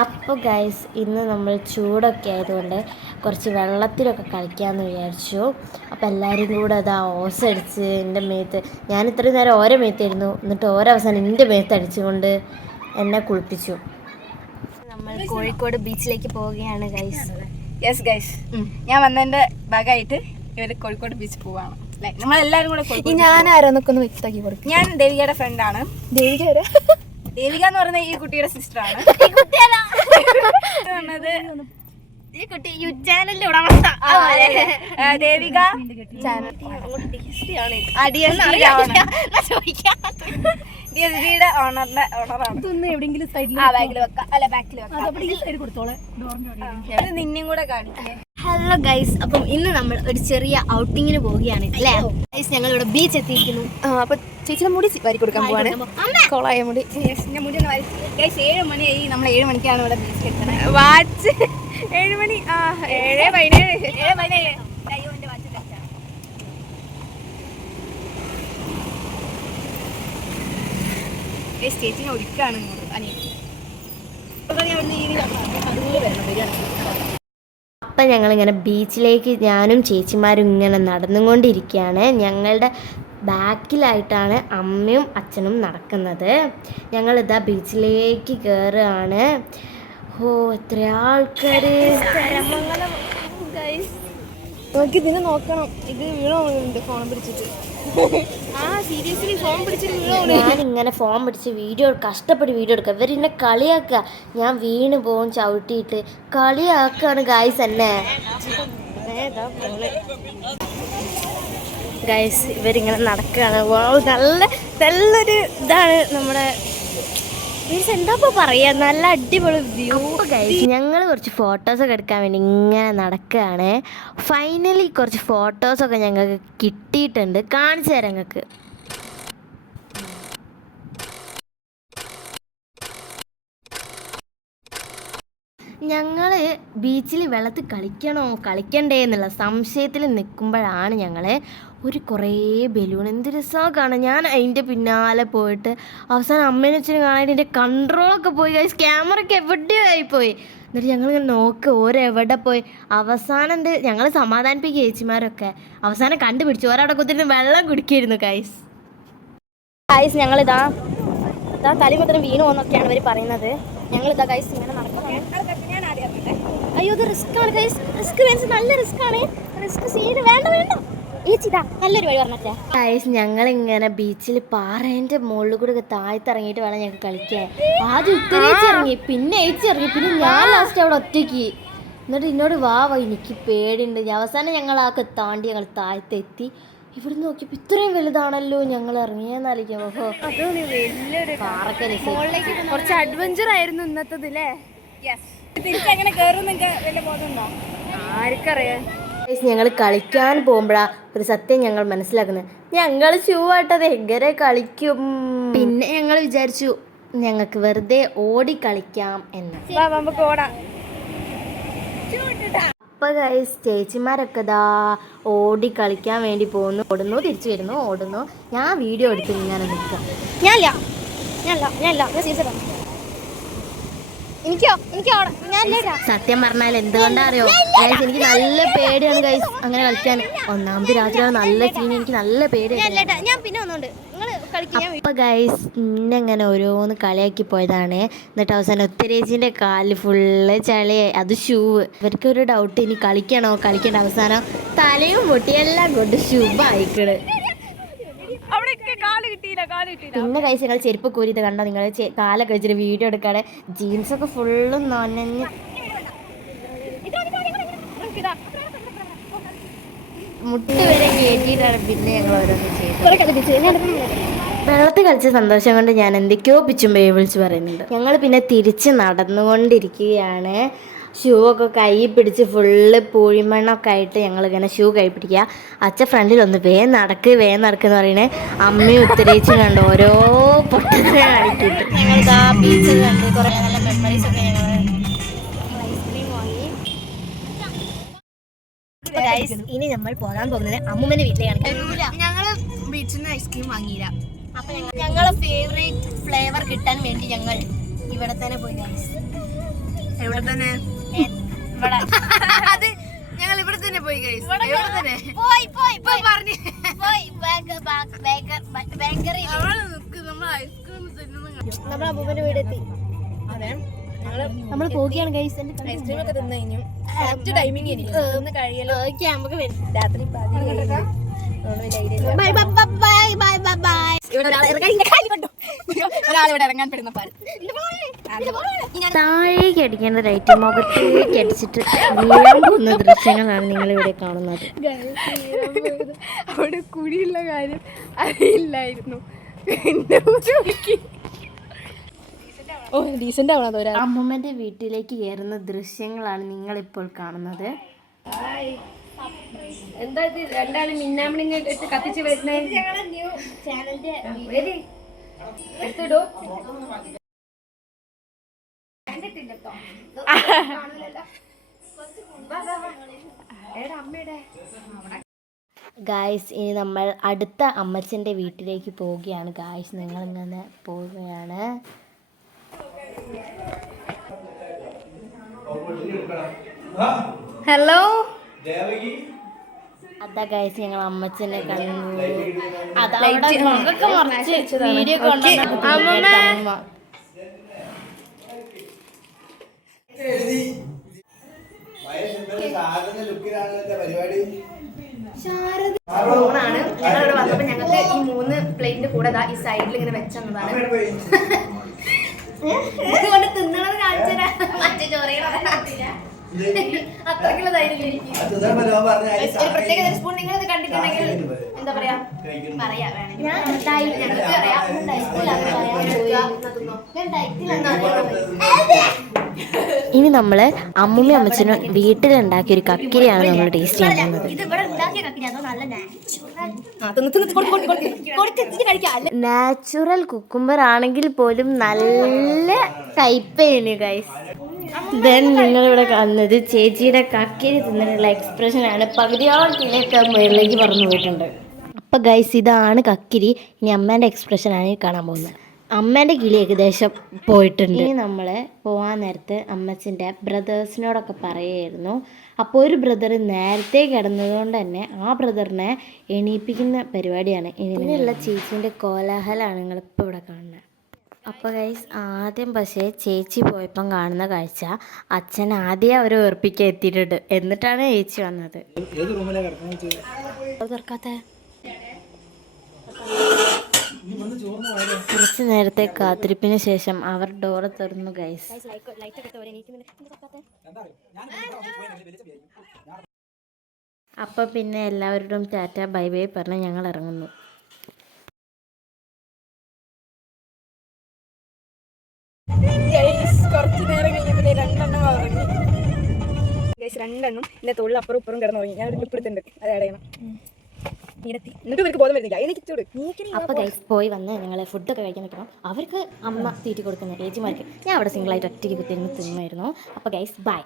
അപ്പോൾ ഗൈസ് ഇന്ന് നമ്മൾ ചൂടൊക്കെ ആയതുകൊണ്ട് കുറച്ച് വെള്ളത്തിലൊക്കെ കളിക്കാമെന്ന് വിചാരിച്ചു. അപ്പോൾ എല്ലാവരും കൂടെ അതാ ഓസടിച്ച് എൻ്റെ മേത്ത്, ഞാൻ ഇത്രയും നേരം ഓരോ മേത്തായിരുന്നു, എന്നിട്ട് ഓരോ അവസാനം എൻ്റെ മേത്തടിച്ചുകൊണ്ട് എന്നെ കുളിപ്പിച്ചു. നമ്മൾ കോഴിക്കോട് ബീച്ചിലേക്ക് പോവുകയാണ് ഗൈസ്. യെസ് ഗൈസ്, ഞാൻ വന്നതിൻ്റെ ഭാഗമായിട്ട് ഇവർ കോഴിക്കോട് ബീച്ച് പോവാണ്. നമ്മളെല്ലാവരും കൂടെ. ഞാൻ ആരോന്നൊക്കെ ഒന്ന് വ്യക്തമാക്കി കൊടുക്കും. ഞാൻ ദേവികയുടെ ഫ്രണ്ടാണ്. ദേവിക എന്ന് പറയുന്ന ഈ കുട്ടിയുടെ സിസ്റ്ററാണ്. ഈ കുട്ടി യൂട്യൂബ് ദേവിക ഡിയുടെ ഓണറാണ്. എവിടെയെങ്കിലും സൈഡിൽ ബാഗിൽ വെക്കാം, അല്ല ബാക്കിൽ വെക്കാം. നിന്നെയും കൂടെ കാണിക്കേ. ഹലോ ഗൈസ്, അപ്പം ഇന്ന് നമ്മൾ ഒരു ചെറിയ ഔട്ടിങ്ങിന് പോവുകയാണ് അല്ലേ ഗൈസ്. ഞങ്ങൾ ഇവിടെ ബീച്ച് എത്തിയിരിക്കുന്നു. അപ്പൊ ചേച്ചിയുടെ മുടി വാരി കൊടുക്കാൻ പോവാണ്. കൊളായ മുടി. മുടി ഒന്ന് ഗൈസ് 7 മണിയായി. നമ്മൾ 7 മണിക്കാണ് ഇവിടെ ബീച്ചിൽ എത്തുന്നത്. വാച്ച് 7 മണി. 7:17. ചേച്ചിനെ ഒരിക്കാണ് അനിയത്തി. അപ്പം ഞങ്ങളിങ്ങനെ ബീച്ചിലേക്ക് ഞാനും ചേച്ചിമാരും ഇങ്ങനെ നടന്നുകൊണ്ടിരിക്കുകയാണ്. ഞങ്ങളുടെ ബാക്കിലായിട്ടാണ് അമ്മയും അച്ഛനും നടക്കുന്നത്. ഞങ്ങളിതാ ബീച്ചിലേക്ക് കയറുകയാണ്. ഓ, എത്ര ആൾക്കാർ! നമുക്ക് ഇതിനെ നോക്കണം. ഇത് വീണോണ്ട് ഫോൺ പിടിച്ചിട്ട്. സീരിയസ്ലി ഫോൺ പിടിച്ചിട്ട് വീണോണ്ട്. ഞാനിങ്ങനെ ഫോൺ പിടിച്ച് കഷ്ടപ്പെട്ട് വീഡിയോ എടുക്കുക. ഇവരെന്നെ കളിയാക്കുക. ഞാൻ വീണ് പോകും ചവിട്ടിയിട്ട് കളിയാക്കാണ് ഗൈസ് എന്നെ. ഗൈസ് ഇവരിങ്ങനെ നടക്കുകയാണ്. നല്ലൊരു ഇതാണ് നമ്മുടെ മീൻസ് എന്താ പറയാ, നല്ല അടിപൊളി വ്യൂ ഗൈസ്. ഞങ്ങൾ കുറച്ച് ഫോട്ടോസൊക്കെ എടുക്കാൻ വേണ്ടി ഇങ്ങനെ നടക്കുകയാണ്. ഫൈനലി കുറച്ച് ഫോട്ടോസൊക്കെ ഞങ്ങൾക്ക് കിട്ടിയിട്ടുണ്ട്. കാണിച്ചു തരാം ഞങ്ങൾക്ക്. ഞങ്ങൾ ബീച്ചിൽ വെള്ളത്തിൽ കളിക്കണ്ടേ എന്നുള്ള സംശയത്തിൽ നിൽക്കുമ്പോഴാണ് ഞങ്ങൾ കുറേ ബലൂൺ, എന്ത് രസമാണ് കാണാൻ. ഞാൻ അതിൻ്റെ പിന്നാലെ പോയിട്ട് അവസാനം അമ്മേനെ വെച്ചിട്ട് കാണാൻ എൻ്റെ കൺട്രോളൊക്കെ പോയി ഗൈസ്. ക്യാമറയ്ക്ക് എവിടെയോ ആയിപ്പോയി. എന്നിട്ട് ഞങ്ങളിങ്ങനെ നോക്കുക ഓരെവിടെ പോയി. അവസാനം ഞങ്ങൾ സമാധാനിപ്പിക്കുക ചേച്ചിമാരൊക്കെ. അവസാനം കണ്ടുപിടിച്ചു. ഒരവിടെ കുത്തിരുന്ന് വെള്ളം കുടിക്കായിരുന്നു ഗൈസ്. ഞങ്ങളിതാ തലിമത്തരം വീണു എന്നൊക്കെയാണ് ഇവർ പറയുന്നത്. ഞങ്ങളിതാ ഗൈസ് ഇങ്ങനെ നടക്കുന്നത്. അയ്യോ, ഇത് റിസ്ക്കാണ് ഗൈസ്. റിസ്ക് മീൻസ് നല്ല റിസ്ക്കാണ്. റിസ്ക് സീന് വേണ്ട ഏച്ചിതാ നല്ലൊരു വഴി പറഞ്ഞാ ഗൈസ്. ഞങ്ങളിങ്ങനെ ബീച്ചിൽ പാറേൻ്റെ മുകളിൽ കൂടെ താഴ്ത്തിറങ്ങിയിട്ട് വേണം ഞങ്ങൾക്ക് കളിക്കാൻ. ആദ്യം ഇറങ്ങി, പിന്നെ ഏച്ചിറങ്ങി, പിന്നെ ഞാൻ ലാസ്റ്റ് അവിടെ ഒറ്റയ്ക്ക്. എന്നിട്ട് എന്നോട് വാ എനിക്ക് പേടിയുണ്ട്. അവസാനം ഞങ്ങൾ താണ്ടി ഞങ്ങൾ താഴത്തെത്തി. ഇവിടെ നോക്കിയപ്പോൾ ഇത്രയും വലുതാണല്ലോ ഞങ്ങൾ ഇറങ്ങിയെന്നായിരിക്കും. കുറച്ച് അഡ്വഞ്ചർ ആയിരുന്നു ഇന്നത്തത് അല്ലേ? തിരിച്ചങ്ങനെ ആർക്കറിയാം. ഞങ്ങൾ കളിക്കാൻ പോകുമ്പോഴാ ഒരു സത്യം ഞങ്ങൾ മനസ്സിലാക്കുന്നത്. ഞങ്ങൾ ഷൂ ആട്ടത് എങ്ങനെ കളിക്കും. പിന്നെ ഞങ്ങൾ വിചാരിച്ചു ഞങ്ങൾക്ക് വെറുതെ ഓടി കളിക്കാം എന്ന്. നമുക്ക് ഓടാം. അപ്പോൾ ഗൈസ് ചേച്ചിമാരൊക്കെ ഓടി കളിക്കാൻ വേണ്ടി ഓടുന്നു, തിരിച്ചു വരുന്നു, ഓടുന്നു. ഞാൻ വീഡിയോ എടുത്ത് ഇങ്ങനെ നിൽക്കാം. സത്യം പറഞ്ഞാൽ എന്തുകൊണ്ടാ അറിയോ ഗൈസ്, എനിക്ക് നല്ല പേടിയാണ് ഗൈസ് അങ്ങനെ കളിക്കാൻ. ഒന്നാമത് രാത്രിയാണ് നല്ല സീൻ, എനിക്ക് നല്ല പേടിയാണ്. അപ്പൊ ഗൈസ് ഇന്നെങ്ങനെ ഓരോന്ന് കളിയാക്കി പോയതാണ്. എന്നിട്ട് അവസാനം ഉത്തരേച്ചിന്റെ കാല് ഫുള്ള് ചളിയായി. അത് ഷൂ. ഇവർക്കൊരു ഡൗട്ട്, ഇനി കളിക്കണോ കളിക്കണ്ട. അവസാനം തലയും പൊട്ടി എല്ലാം കൊണ്ട് ശുഭായിക്കണ്. പിന്നെ കഴിച്ച് ഞങ്ങൾ ചെരുപ്പ് കോരിയത് കണ്ടോ നിങ്ങൾ? കാലൊക്കെ വെച്ചിട്ട് വീഡിയോ എടുക്കാതെ ജീൻസൊക്കെ ഫുള്ളും നനഞ്ഞ് മുട്ട് വരെ കയറ്റിയിട്ടാണ് പിന്നെ ഞങ്ങൾ ഓരോന്ന് ചെയ്തത്. വെള്ളത്തിൽ കളിച്ച സന്തോഷം കൊണ്ട് ഞാൻ എന്തൊക്കെയോ പിച്ചുമ്പേ വിളിച്ച് പറയുന്നുണ്ട്. ഞങ്ങൾ പിന്നെ തിരിച്ച് നടന്നുകൊണ്ടിരിക്കുകയാണ്. ഷൂ ഒക്കെ കൈ പിടിച്ച് ഫുള്ള് പൂഴിമണ്ണൊക്കെ ആയിട്ട് ഞങ്ങളിങ്ങനെ ഷൂ കൈ പിടിക്കുക. അച്ഛൻ ഫ്രണ്ടിലൊന്ന് വേഗം നടക്കുന്ന പറയണേ. അമ്മയും ഉത്തരേച്ചും കണ്ട് ഓരോ പൊട്ടത്തിനെ കാണിക്കിട്ട് ഞങ്ങൾ ബീച്ച് കണ്ട് കുറേ നല്ല മെമ്മറീസ് ഒക്കെ ഞങ്ങൾ ഐസ്ക്രീം വാങ്ങി. ഇനി നമ്മൾ പോകാൻ പോകുന്നത് അമ്മൂമ്മൻ്റെ വീട്ടിലേക്കാണ്. ഞങ്ങൾ ബീച്ചിൽ നിന്ന് ഐസ്ക്രീം വാങ്ങിയില്ല. അപ്പം ഞങ്ങളെ ഫേവറേറ്റ് ഫ്ലേവർ കിട്ടാൻ വേണ്ടി ഞങ്ങൾ ഇവിടെ തന്നെ പോയി. എവിടെ തന്നെ ഇവിടെ അത് ഞങ്ങൾ ഇവിടെ തന്നെ പോയി guys. എവിടെ തന്നെ പോയി പറഞ്ഞു ബേക്കറി നമ്മൾ ഐസ്ക്രീം നമ്മൾ അമ്മൂമ്മന്റെ വീടെത്തി. അതെ നമ്മൾ പോവുകയാണ് ഗൈസ്. ഐസ്ക്രീം ഒക്കെ തിന്നു കഴിഞ്ഞു. കറക്റ്റ് ടൈമിങ് ഇന്ന് കഴിയല്ലോ. നമുക്ക് രാത്രി ഒരാളിവിടെ ഇറങ്ങാൻ പെടുന്ന പാൽ താഴേക്ക് അടിക്കേണ്ട റൈറ്റ് മുഖത്തേക്ക് അടിച്ചിട്ട് വീഴാൻ പോകുന്ന ദൃശ്യങ്ങളാണ് നിങ്ങൾ ഇവിടെ കാണുന്നത്. അവിടെ കുഴിയുള്ള കാര്യം അറിയില്ലായിരുന്നു. ഓ ഡീസന്റ് ആവണത് ഒരാൾ. അമ്മൂമ്മന്റെ വീട്ടിലേക്ക് കയറുന്ന ദൃശ്യങ്ങളാണ് നിങ്ങൾ ഇപ്പോൾ കാണുന്നത്. എന്താ ഇത് രണ്ടാളും മിന്നാമിണിങ്ങ ഇട്ട് കത്തിച്ച് വരുന്നേ? എടുത്തിടൂ. ഗായ്സ് ഇനി നമ്മൾ അടുത്ത അമ്മച്ചൻ്റെ വീട്ടിലേക്ക് പോവുകയാണ്. ഗായ്സ് നിങ്ങളിങ്ങനെ പോവുകയാണ്. ഹലോ അതാ ഗായ്സ് ഞങ്ങൾ അമ്മച്ചനെ കണ്ടു. അതവിടെ മുഖമൊക്കെ മറിച്ച് വീഡിയോ കൊണ്ടുവന്ന ഫോണാണ്. ഞങ്ങളിവിടെ വന്നപ്പോ ഞങ്ങൾക്ക് ഈ 3 പ്ലേറ്റിന്റെ കൂടെ ഈ സൈഡിൽ ഇങ്ങനെ വെച്ചതാണ്. ഇതുകൊണ്ട് തിന്നണത് കാണിച്ചാ മറ്റേ ചോറകളൊക്കെ കാണില്ല. അത്രക്കുള്ള ധൈര്യം എനിക്ക്. ഒരു പ്രത്യേക സ്പൂൺ നിങ്ങളിത് കണ്ടിട്ടുണ്ടെങ്കിൽ എന്താ പറയാ പറയാ വേണമെങ്കിൽ ഞങ്ങൾക്ക് അറിയാം. ഇനി നമ്മൾ അമ്മൂമ്മ അമ്മച്ചനും വീട്ടിലുണ്ടാക്കിയ ഒരു കക്കിരിയാണ് നമ്മൾ ടേസ്റ്റ് ചെയ്യുന്നത്. നാച്ചുറൽ കുക്കുംബർ ആണെങ്കിൽ പോലും നല്ല കയ്പേനു ഗൈസ്. ദെൻ നിങ്ങളിവിടെ കാണുന്നത് ചേച്ചിയുടെ കക്കിരി തിന്നിട്ടുള്ള എക്സ്പ്രഷനാണ്. പകുതിയോട്ടിലേക്ക് മുകളിലേക്ക് പറഞ്ഞു പോയിട്ടുണ്ട്. അപ്പം ഗൈസ് ഇതാണ് കക്കിരി. ഇനി അമ്മേൻ്റെ എക്സ്പ്രഷനാണ് കാണാൻ പോകുന്നത്. അമ്മേൻ്റെ കിളി ഏകദേശം പോയിട്ടുണ്ട്. ഇനി നമ്മൾ പോകാൻ നേരത്ത് അമ്മച്ചിൻ്റെ ബ്രദേഴ്സിനോടൊക്കെ പറയുമായിരുന്നു. അപ്പോൾ ഒരു ബ്രദർ നേരത്തെ കിടന്നതുകൊണ്ട് തന്നെ ആ ബ്രദറിനെ എണീപ്പിക്കുന്ന പരിപാടിയാണ്. ഇനിയുള്ള ചേച്ചീൻ്റെ കോലാഹലമാണ് നിങ്ങളിപ്പോൾ ഇവിടെ കാണുന്നത്. അപ്പോൾ ഗൈസ് ആദ്യം പക്ഷേ ചേച്ചി പോയപ്പം കാണുന്ന കാഴ്ച അച്ഛൻ ആദ്യം അവരെ ഉറപ്പിക്കാൻ എത്തിയിട്ടുണ്ട്. എന്നിട്ടാണ് ചേച്ചി വന്നത്. തുറക്കാത്ത കുറച്ച് നേരത്തെ കാത്തിരിപ്പിന് ശേഷം അവർ ഡോറ് തുറന്നു ഗൈസ്. അപ്പം പിന്നെ എല്ലാവരോടും ടാറ്റ ബൈ ബൈ പറഞ്ഞ് ഞങ്ങൾ ഇറങ്ങുന്നു. കുറച്ചു നേരം കഴിഞ്ഞപ്പോൾ 2 ഉറങ്ങി. രണ്ടെണ്ണം എന്റെ തൊഴിൽ അപ്പുറം ഇപ്പുറം കിടന്നുറങ്ങി. ഞാൻ ഒരു ക്ലിപ്പെടുത്തുണ്ട്, അത് അടയണം. എന്നിട്ട് ഇവർക്ക് ബോധം വരുന്നില്ല. എനിക്ക് ചൂട്. അപ്പോൾ ഗൈസ് പോയി വന്ന് ഞങ്ങൾ ഫുഡൊക്കെ കഴിക്കാൻ നിൽക്കണം. അവർക്ക് അമ്മ തീറ്റി കൊടുക്കുന്ന ഏച്ചിമാർക്ക് ഞാൻ അവിടെ സിംഗിളായിട്ട് ഒറ്റയ്ക്ക് കുത്തിയിരുന്ന് തിന്നുമായിരുന്നു. അപ്പോൾ ഗൈസ് ബൈ.